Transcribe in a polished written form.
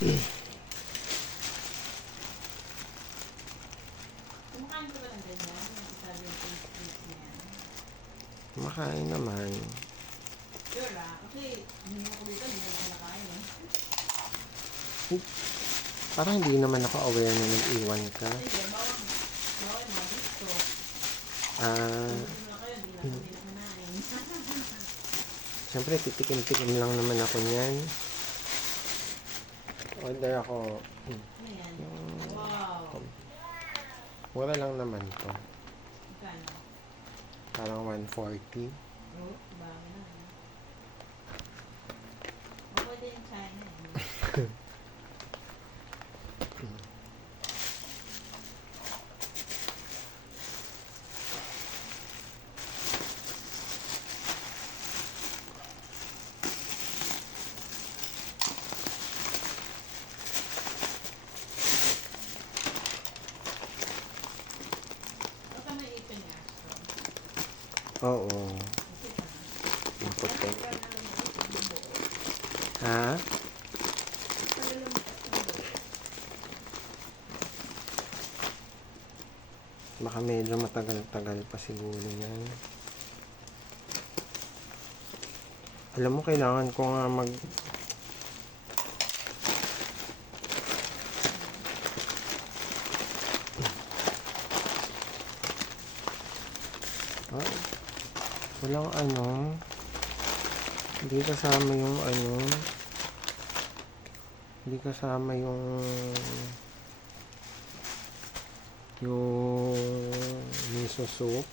Kumakain ka ba ng ganyan? Sabi yung face na yan. Makain naman. Sure ah, kasi hindi mo kulitan, hindi mo kinakain eh. Parang hindi naman ako aware na nag-iwan ka. Sige, bawang mo, gusto. Ah, Gusto na kayo, hindi na kinain. siyempre titikim-tikim lang naman ako niyan. Order ako. Ano yan? Wow. Mura lang naman to. Magkano? Parang 140. Oh, bago na. Ako din yung China eh. Baka may ipin nga. Oo. Yung puti. Ha? Baka medyo matagal-tagal pa siguro yan. Alam mo, kailangan ko nga Ah, walang ano. Hindi kasama yung Hindi kasama yung miso soup.